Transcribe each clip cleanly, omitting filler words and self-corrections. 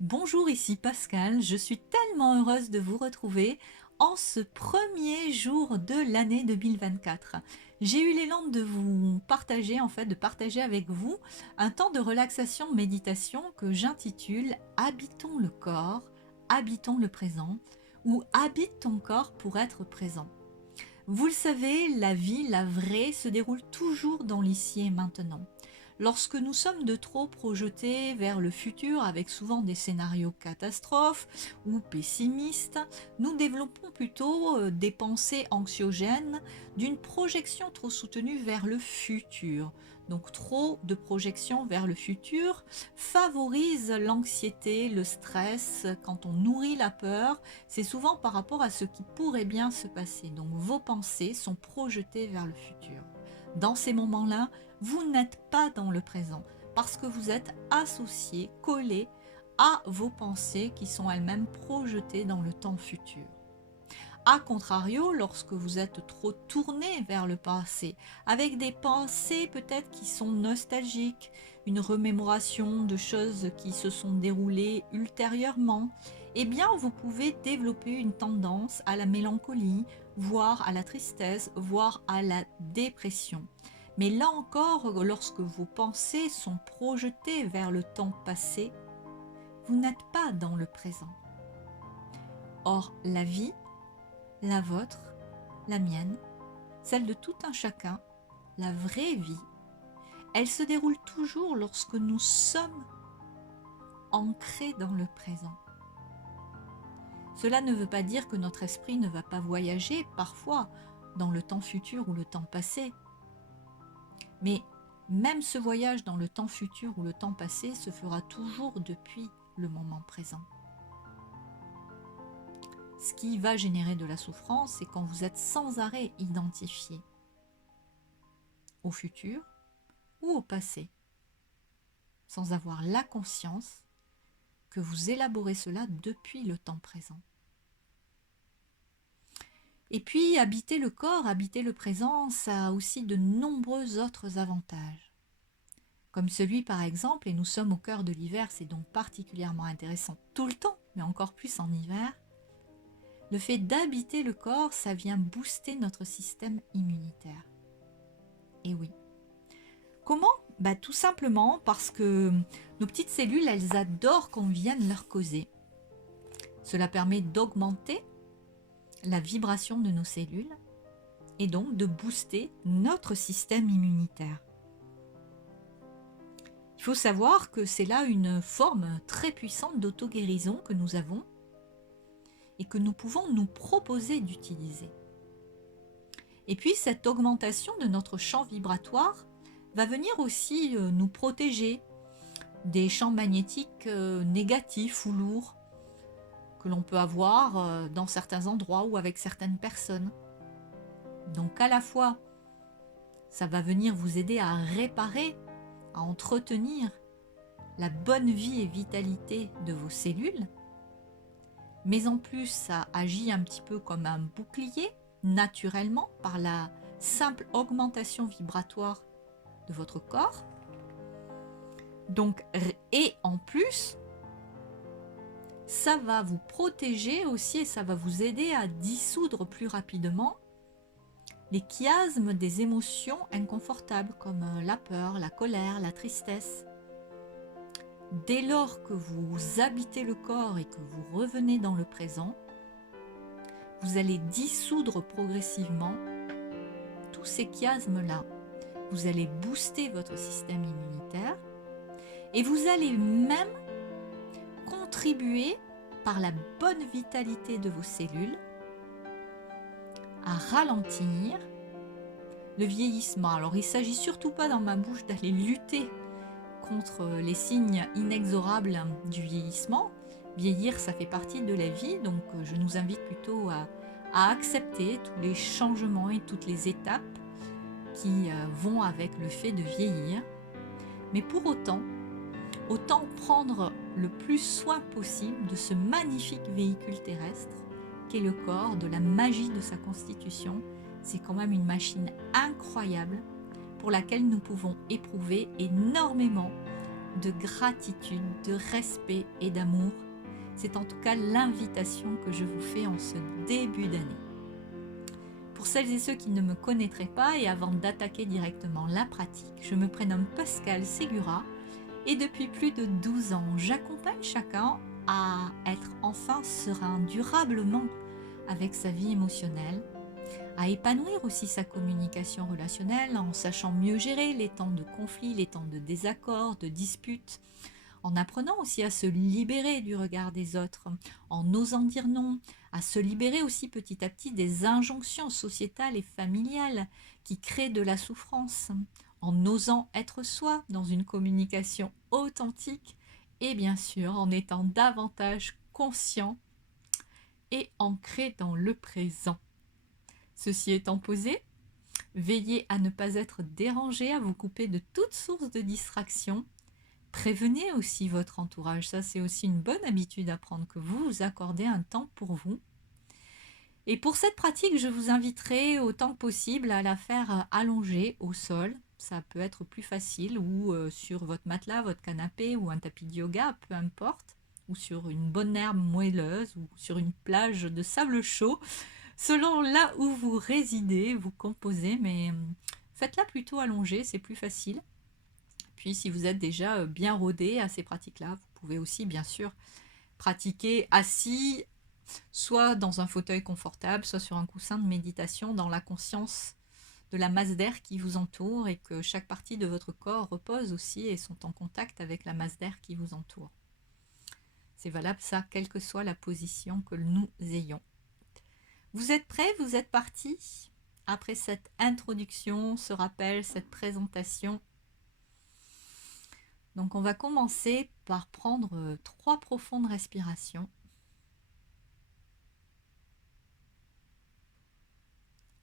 Bonjour, ici Pascal, je suis tellement heureuse de vous retrouver en ce premier jour de l'année 2024. J'ai eu l'élan de vous partager, de partager avec vous un temps de relaxation, méditation que j'intitule Habitons le corps, habitons le présent ou habite ton corps pour être présent. Vous le savez, la vie, la vraie, se déroule toujours dans l'ici et maintenant. Lorsque nous sommes de trop projetés vers le futur avec souvent des scénarios catastrophes ou pessimistes, nous développons plutôt des pensées anxiogènes d'une projection trop soutenue vers le futur. Donc trop de projection vers le futur favorise l'anxiété, le stress. Quand on nourrit la peur, c'est souvent par rapport à ce qui pourrait bien se passer. Donc vos pensées sont projetées vers le futur. Dans ces moments-là, vous n'êtes pas dans le présent parce que vous êtes associé, collé à vos pensées qui sont elles-mêmes projetées dans le temps futur. A contrario, lorsque vous êtes trop tourné vers le passé, avec des pensées peut-être qui sont nostalgiques, une remémoration de choses qui se sont déroulées ultérieurement, eh bien vous pouvez développer une tendance à la mélancolie, voire à la tristesse, voire à la dépression. Mais là encore, lorsque vos pensées sont projetées vers le temps passé, vous n'êtes pas dans le présent. Or, la vie, la vôtre, la mienne, celle de tout un chacun, la vraie vie, elle se déroule toujours lorsque nous sommes ancrés dans le présent. Cela ne veut pas dire que notre esprit ne va pas voyager parfois dans le temps futur ou le temps passé. Mais même ce voyage dans le temps futur ou le temps passé se fera toujours depuis le moment présent. Ce qui va générer de la souffrance, c'est quand vous êtes sans arrêt identifié au futur ou au passé, sans avoir la conscience que vous élaborez cela depuis le temps présent. Et puis, habiter le corps, habiter le présent, ça a aussi de nombreux autres avantages. Comme celui par exemple, et nous sommes au cœur de l'hiver, c'est donc particulièrement intéressant tout le temps, mais encore plus en hiver, le fait d'habiter le corps, ça vient booster notre système immunitaire. Et oui. Comment ? Tout simplement parce que nos petites cellules, elles adorent qu'on vienne leur causer. Cela permet d'augmenter la vibration de nos cellules et donc de booster notre système immunitaire. Il faut savoir que c'est là une forme très puissante d'auto-guérison que nous avons et que nous pouvons nous proposer d'utiliser. Et puis cette augmentation de notre champ vibratoire va venir aussi nous protéger des champs magnétiques négatifs ou lourds que l'on peut avoir dans certains endroits ou avec certaines personnes. Donc à la fois, ça va venir vous aider à réparer, à entretenir la bonne vie et vitalité de vos cellules, mais en plus ça agit un petit peu comme un bouclier naturellement par la simple augmentation vibratoire de votre corps. Donc, et en plus, ça va vous protéger aussi et ça va vous aider à dissoudre plus rapidement les chiasmes des émotions inconfortables comme la peur, la colère, la tristesse. Dès lors que vous habitez le corps et que vous revenez dans le présent, vous allez dissoudre progressivement tous ces chiasmes-là. Vous allez booster votre système immunitaire et vous allez même contribuer par la bonne vitalité de vos cellules à ralentir le vieillissement. Alors il ne s'agit surtout pas dans ma bouche d'aller lutter contre les signes inexorables du vieillissement. Vieillir, ça fait partie de la vie, donc je nous invite plutôt à accepter tous les changements et toutes les étapes qui vont avec le fait de vieillir. Mais pour autant prendre le plus soin possible de ce magnifique véhicule terrestre qu'est le corps, de la magie de sa constitution. C'est quand même une machine incroyable pour laquelle nous pouvons éprouver énormément de gratitude, de respect et d'amour. C'est en tout cas l'invitation que je vous fais en ce début d'année. Pour celles et ceux qui ne me connaîtraient pas et avant d'attaquer directement la pratique, je me prénomme Pascal Ségura et depuis plus de 12 ans, j'accompagne chacun à être enfin serein durablement avec sa vie émotionnelle, à épanouir aussi sa communication relationnelle en sachant mieux gérer les temps de conflit, les temps de désaccord, de disputes, en apprenant aussi à se libérer du regard des autres, en osant dire non, à se libérer aussi petit à petit des injonctions sociétales et familiales qui créent de la souffrance, en osant être soi dans une communication authentique et bien sûr en étant davantage conscient et ancré dans le présent. Ceci étant posé, veillez à ne pas être dérangé, à vous couper de toute source de distraction. Prévenez aussi votre entourage, ça c'est aussi une bonne habitude à prendre, que vous vous accordez un temps pour vous. Et pour cette pratique, je vous inviterai autant que possible à la faire allongée au sol. Ça peut être plus facile, ou sur votre matelas, votre canapé, ou un tapis de yoga, peu importe, ou sur une bonne herbe moelleuse, ou sur une plage de sable chaud, selon là où vous résidez, vous composez, mais faites-la plutôt allongée, c'est plus facile. Puis si vous êtes déjà bien rodé à ces pratiques-là, vous pouvez aussi bien sûr pratiquer assis, soit dans un fauteuil confortable, soit sur un coussin de méditation, dans la conscience de la masse d'air qui vous entoure et que chaque partie de votre corps repose aussi et sont en contact avec la masse d'air qui vous entoure. C'est valable ça, quelle que soit la position que nous ayons. Vous êtes prêts? Vous êtes partis? Après cette introduction, ce rappel, cette présentation. Donc on va commencer par prendre 3 profondes respirations.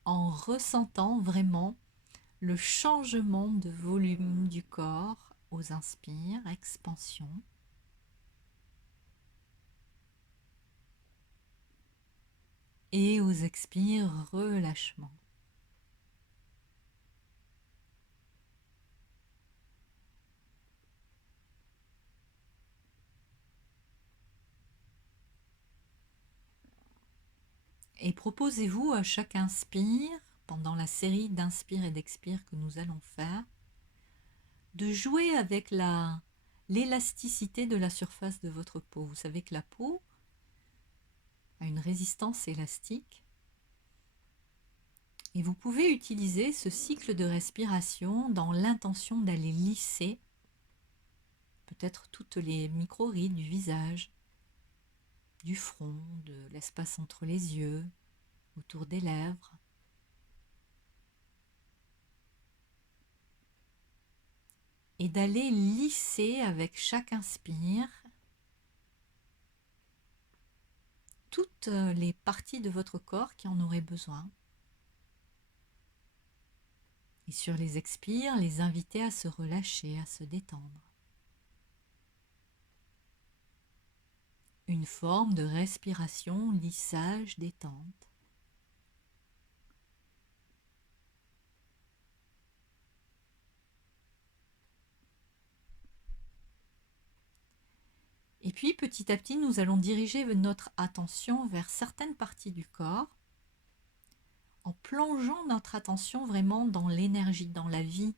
En ressentant vraiment le changement de volume du corps aux inspires, expansion. Et aux expires, relâchement. Et proposez-vous à chaque inspire, pendant la série d'inspire et d'expire que nous allons faire, de jouer avec l'élasticité de la surface de votre peau. Vous savez que la peau a une résistance élastique et vous pouvez utiliser ce cycle de respiration dans l'intention d'aller lisser peut-être toutes les micro-rides du visage, du front, de l'espace entre les yeux, autour des lèvres. Et d'aller lisser avec chaque inspire toutes les parties de votre corps qui en auraient besoin. Et sur les expires, les inviter à se relâcher, à se détendre. Une forme de respiration, lissage, détente. Et puis petit à petit, nous allons diriger notre attention vers certaines parties du corps en plongeant notre attention vraiment dans l'énergie, dans la vie,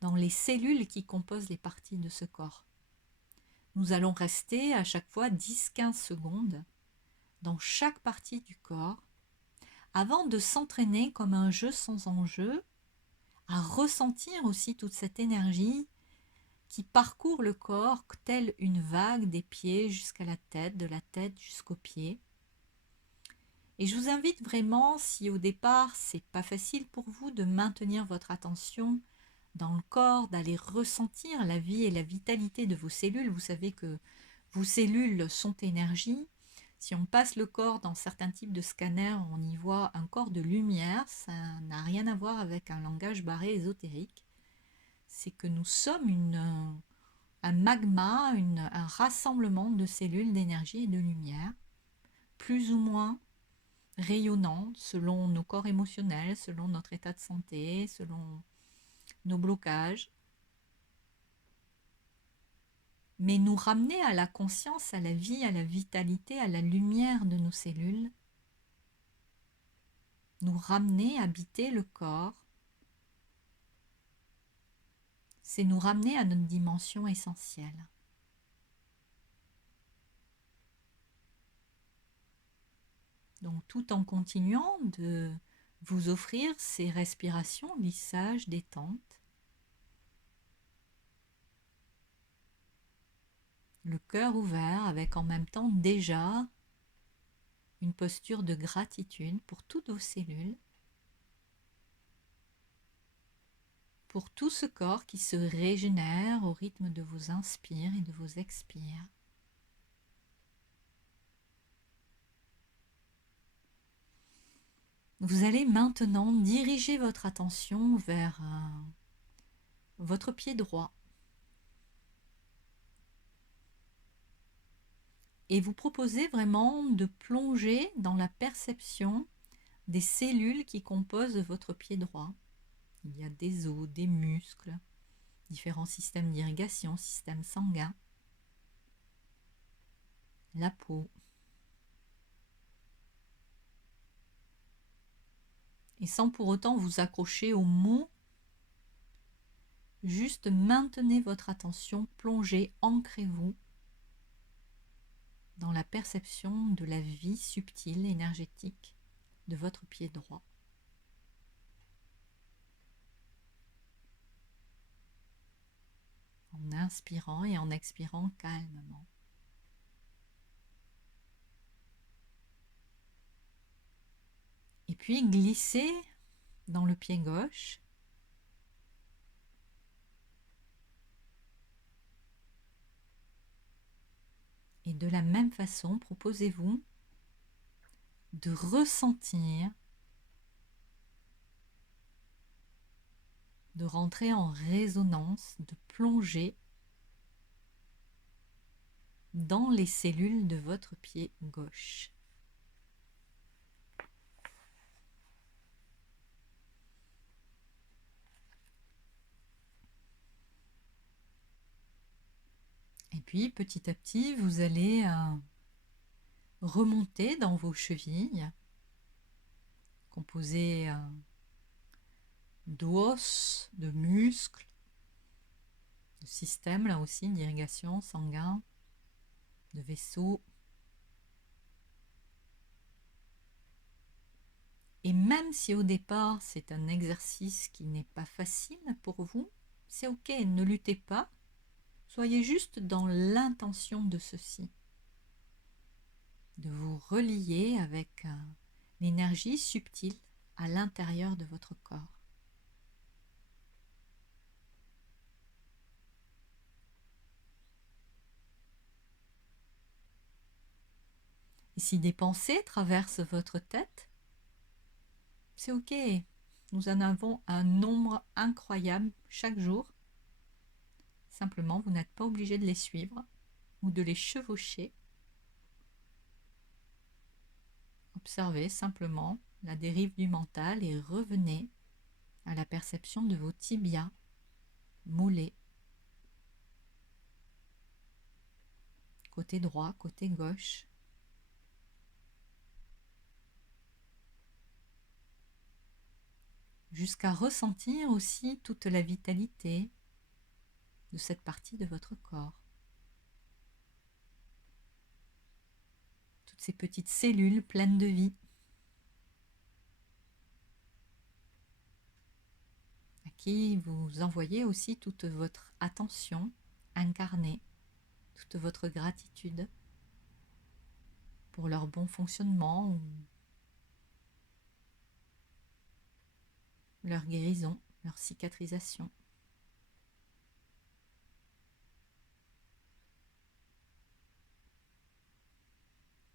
dans les cellules qui composent les parties de ce corps. Nous allons rester à chaque fois 10-15 secondes dans chaque partie du corps avant de s'entraîner comme un jeu sans enjeu à ressentir aussi toute cette énergie qui parcourt le corps telle une vague des pieds jusqu'à la tête, de la tête jusqu'aux pieds. Et je vous invite vraiment, si au départ c'est pas facile pour vous de maintenir votre attention dans le corps, d'aller ressentir la vie et la vitalité de vos cellules. Vous savez que vos cellules sont énergie. Si on passe le corps dans certains types de scanners, on y voit un corps de lumière. Ça n'a rien à voir avec un langage barré ésotérique. C'est que nous sommes un magma, un rassemblement de cellules d'énergie et de lumière, plus ou moins rayonnantes selon nos corps émotionnels, selon notre état de santé, selon nos blocages. mais nous ramener à la conscience, à la vie, à la vitalité, à la lumière de nos cellules, nous ramener, habiter le corps, c'est nous ramener à notre dimension essentielle. Donc tout en continuant de vous offrir ces respirations, lissage, détente, le cœur ouvert avec en même temps déjà une posture de gratitude pour toutes vos cellules, pour tout ce corps qui se régénère au rythme de vos inspires et de vos expires. Vous allez maintenant diriger votre attention vers votre pied droit et vous proposez vraiment de plonger dans la perception des cellules qui composent votre pied droit. Il y a des os, des muscles, différents systèmes d'irrigation, système sanguin, la peau. Et sans pour autant vous accrocher aux mots, juste maintenez votre attention, plongez, ancrez-vous dans la perception de la vie subtile, énergétique de votre pied droit. En inspirant et en expirant calmement. Et puis glissez dans le pied gauche. Et de la même façon, proposez-vous de ressentir, de rentrer en résonance, de plonger dans les cellules de votre pied gauche. Et puis petit à petit, vous allez remonter dans vos chevilles, composées d'os, de muscles, de systèmes là aussi d'irrigation sanguin, de vaisseaux. Et même si au départ c'est un exercice qui n'est pas facile pour vous, c'est ok, ne luttez pas, soyez juste dans l'intention de ceci, de vous relier avec l'énergie subtile à l'intérieur de votre corps. Et si des pensées traversent votre tête, c'est ok. Nous en avons un nombre incroyable chaque jour. Simplement, vous n'êtes pas obligé de les suivre ou de les chevaucher. Observez simplement la dérive du mental et revenez à la perception de vos tibias, mollets, côté droit, côté gauche. Jusqu'à ressentir aussi toute la vitalité de cette partie de votre corps. Toutes ces petites cellules pleines de vie, à qui vous envoyez aussi toute votre attention incarnée, toute votre gratitude pour leur bon fonctionnement ou leur guérison, leur cicatrisation.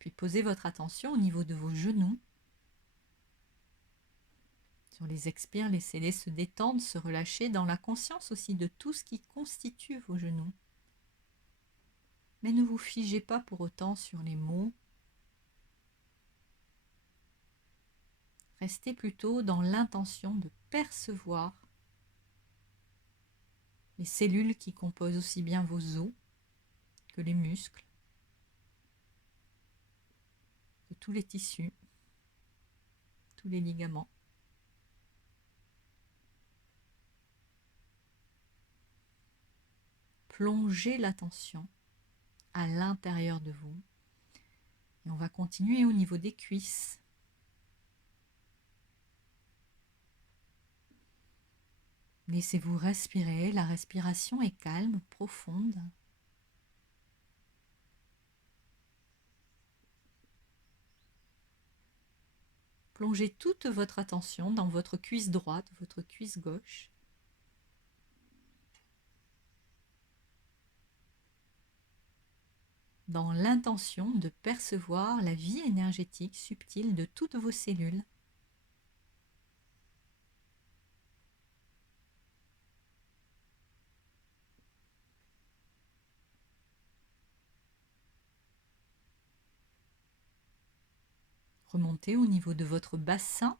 Puis posez votre attention au niveau de vos genoux. Sur les expires, laissez-les se détendre, se relâcher dans la conscience aussi de tout ce qui constitue vos genoux. Mais ne vous figez pas pour autant sur les mots. Restez plutôt dans l'intention de percevoir les cellules qui composent aussi bien vos os que les muscles, que tous les tissus, tous les ligaments. Plongez l'attention à l'intérieur de vous. Et on va continuer au niveau des cuisses. Laissez-vous respirer. La respiration est calme, profonde. Plongez toute votre attention dans votre cuisse droite, votre cuisse gauche. Dans l'intention de percevoir la vie énergétique subtile de toutes vos cellules. Remontez au niveau de votre bassin,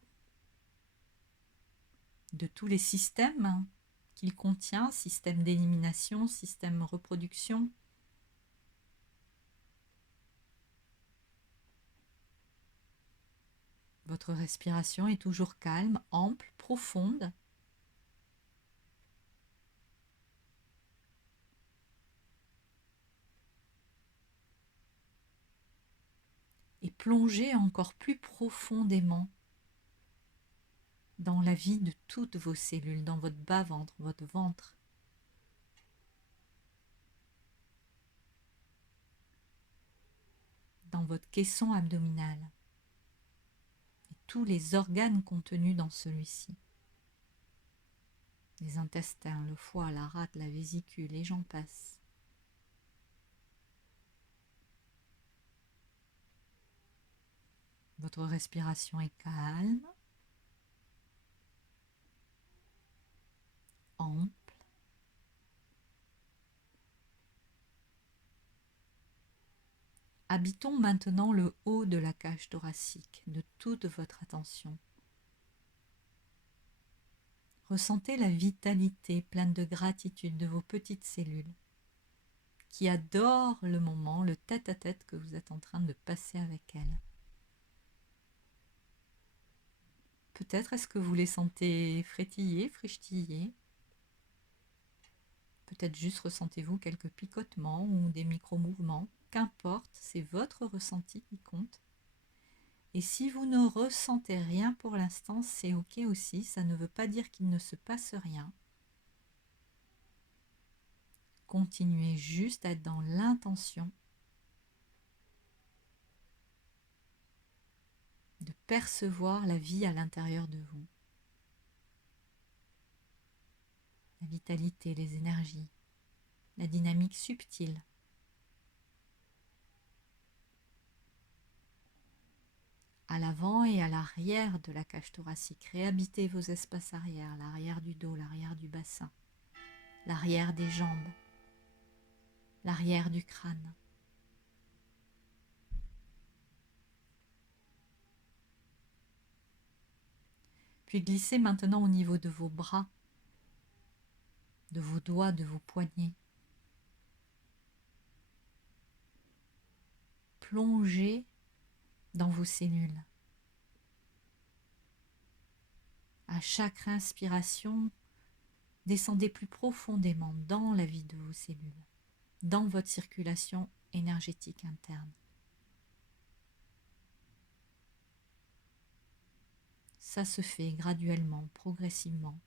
de tous les systèmes qu'il contient, système d'élimination, système reproduction. Votre respiration est toujours calme, ample, profonde. Et plongez encore plus profondément dans la vie de toutes vos cellules, dans votre bas-ventre, votre ventre. Dans votre caisson abdominal. Et tous les organes contenus dans celui-ci. Les intestins, le foie, la rate, la vésicule, et j'en passe. Votre respiration est calme, ample. Habitons maintenant le haut de la cage thoracique de toute votre attention. Ressentez la vitalité pleine de gratitude de vos petites cellules qui adorent le moment, le tête-à-tête que vous êtes en train de passer avec elles. Peut-être est-ce que vous les sentez frétiller, frichtiller. Peut-être juste ressentez-vous quelques picotements ou des micro-mouvements. Qu'importe, c'est votre ressenti qui compte. Et si vous ne ressentez rien pour l'instant, c'est ok aussi. Ça ne veut pas dire qu'il ne se passe rien. Continuez juste à être dans l'intention de percevoir la vie à l'intérieur de vous. La vitalité, les énergies, la dynamique subtile. À l'avant et à l'arrière de la cage thoracique, réhabitez vos espaces arrière, l'arrière du dos, l'arrière du bassin, l'arrière des jambes, l'arrière du crâne. Puis glissez maintenant au niveau de vos bras, de vos doigts, de vos poignets. Plongez dans vos cellules. À chaque inspiration, descendez plus profondément dans la vie de vos cellules, dans votre circulation énergétique interne. Ça se fait graduellement, progressivement.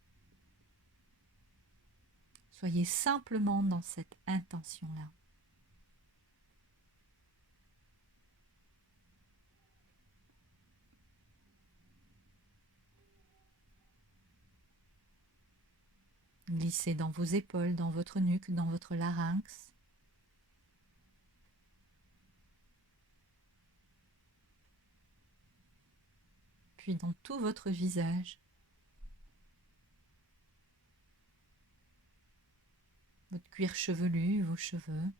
Soyez simplement dans cette intention-là. Glissez dans vos épaules, dans votre nuque, dans votre larynx. Puis dans tout votre visage. Votre cuir chevelu, vos cheveux,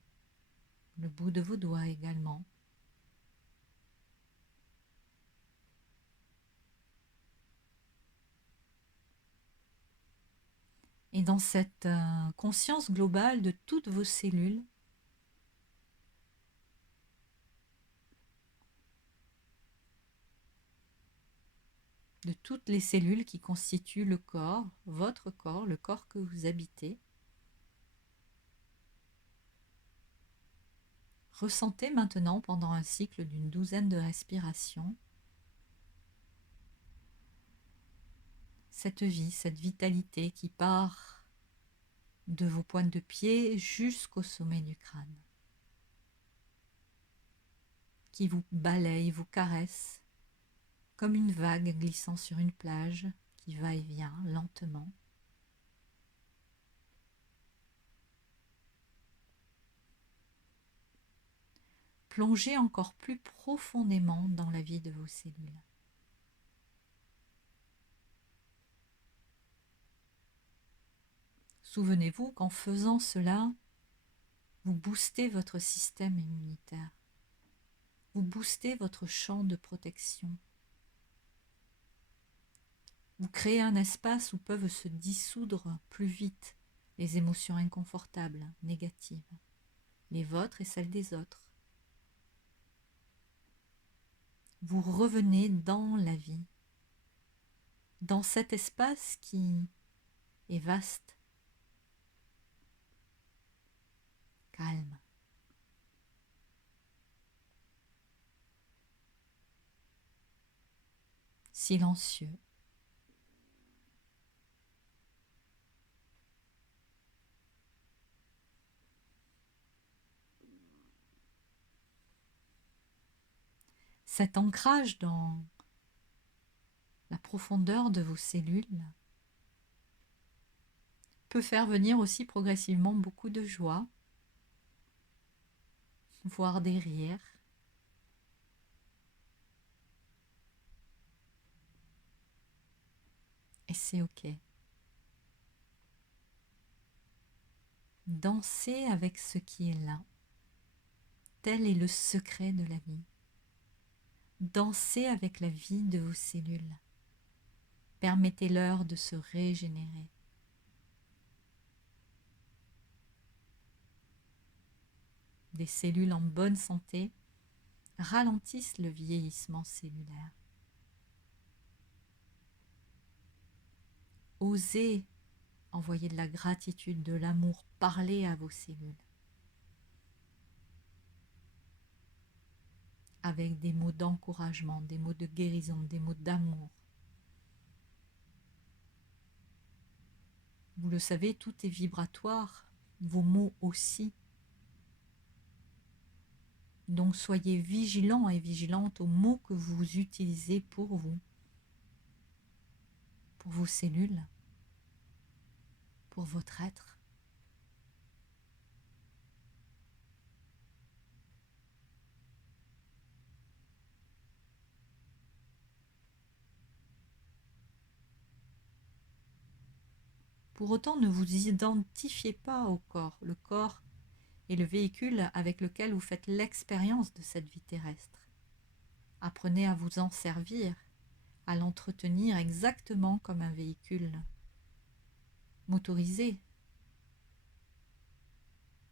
le bout de vos doigts également. Et dans cette conscience globale de toutes vos cellules, de toutes les cellules qui constituent le corps, votre corps, le corps que vous habitez. Ressentez maintenant pendant un cycle d'une 12aine de respirations cette vie, cette vitalité qui part de vos pointes de pied jusqu'au sommet du crâne, qui vous balaye, vous caresse, comme une vague glissant sur une plage qui va et vient lentement. Plongez encore plus profondément dans la vie de vos cellules. Souvenez-vous qu'en faisant cela, vous boostez votre système immunitaire, vous boostez votre champ de protection. Vous créez un espace où peuvent se dissoudre plus vite les émotions inconfortables, négatives, les vôtres et celles des autres. Vous revenez dans la vie, dans cet espace qui est vaste, calme. Silencieux. Cet ancrage dans la profondeur de vos cellules peut faire venir aussi progressivement beaucoup de joie, voire des rires. Et c'est ok. Dansez avec ce qui est là. Tel est le secret de la vie. Dansez avec la vie de vos cellules. Permettez-leur de se régénérer. Des cellules en bonne santé ralentissent le vieillissement cellulaire. Osez envoyer de la gratitude, de l'amour, parler à vos cellules. Avec des mots d'encouragement, des mots de guérison, des mots d'amour. Vous le savez, tout est vibratoire, vos mots aussi. Donc soyez vigilants et vigilantes aux mots que vous utilisez pour vous, pour vos cellules, pour votre être. Pour autant, ne vous identifiez pas au corps. Le corps est le véhicule avec lequel vous faites l'expérience de cette vie terrestre. Apprenez à vous en servir, à l'entretenir exactement comme un véhicule motorisé.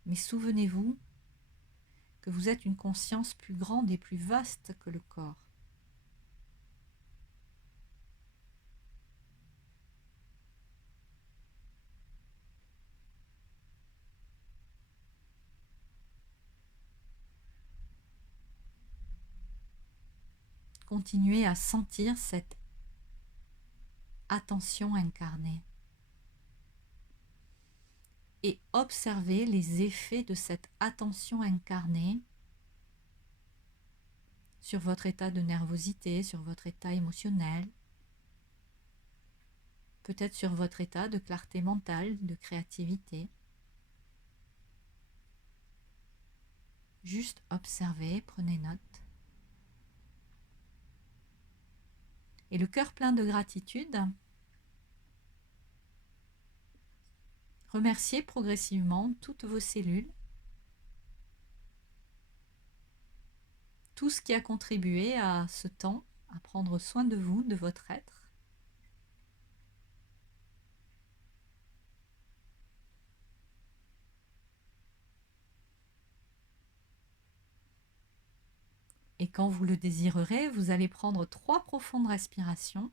Mais souvenez-vous que vous êtes une conscience plus grande et plus vaste que le corps. Continuez à sentir cette attention incarnée et observez les effets de cette attention incarnée sur votre état de nervosité, sur votre état émotionnel, peut-être sur votre état de clarté mentale, de créativité. Juste observez, prenez note. Et le cœur plein de gratitude, remerciez progressivement toutes vos cellules, tout ce qui a contribué à ce temps, à prendre soin de vous, de votre être. Et quand vous le désirerez, vous allez prendre 3 profondes respirations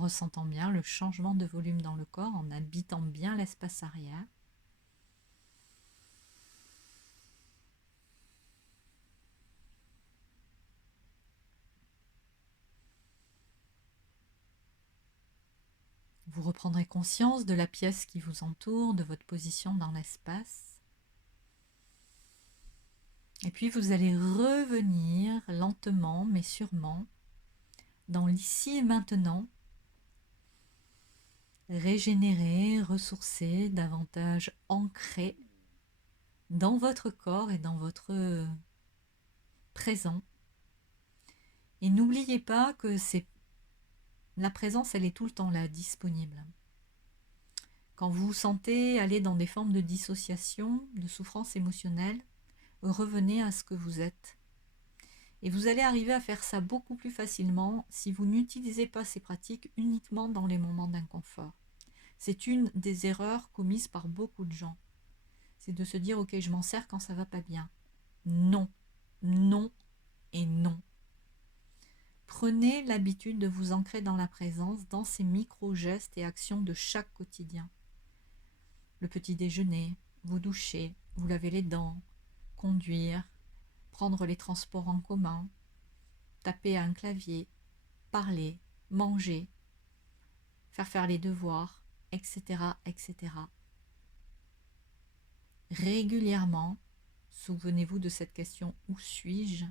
en ressentant bien le changement de volume dans le corps, en habitant bien l'espace arrière. Vous reprendrez conscience de la pièce qui vous entoure, de votre position dans l'espace. Et puis vous allez revenir lentement mais sûrement dans l'ici et maintenant, régénérer, ressourcer, davantage ancré dans votre corps et dans votre présent. Et n'oubliez pas que la présence, elle est tout le temps là, disponible. Quand vous vous sentez aller dans des formes de dissociation, de souffrance émotionnelle, revenez à ce que vous êtes. Et vous allez arriver à faire ça beaucoup plus facilement si vous n'utilisez pas ces pratiques uniquement dans les moments d'inconfort. C'est une des erreurs commises par beaucoup de gens. C'est de se dire « Ok, je m'en sers quand ça va pas bien ». Non, non et non. Prenez l'habitude de vous ancrer dans la présence, dans ces micro-gestes et actions de chaque quotidien. Le petit déjeuner, vous doucher, vous laver les dents, conduire, prendre les transports en commun, taper à un clavier, parler, manger, faire les devoirs, etc., etc. Régulièrement, souvenez-vous de cette question « Où suis-je »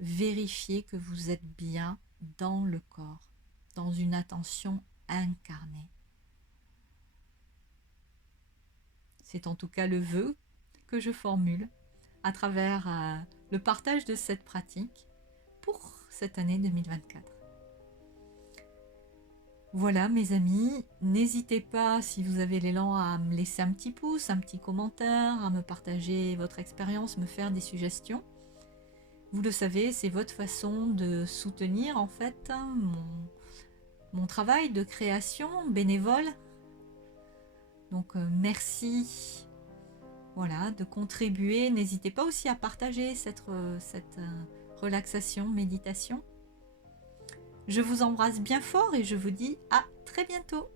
Vérifiez que vous êtes bien dans le corps, dans une attention incarnée. C'est en tout cas le vœu que je formule à travers le partage de cette pratique pour cette année 2024. Voilà mes amis, n'hésitez pas si vous avez l'élan à me laisser un petit pouce, un petit commentaire, à me partager votre expérience, me faire des suggestions. Vous le savez, c'est votre façon de soutenir en fait mon travail de création bénévole. Donc merci de contribuer. N'hésitez pas aussi à partager cette relaxation, méditation. Je vous embrasse bien fort et je vous dis à très bientôt.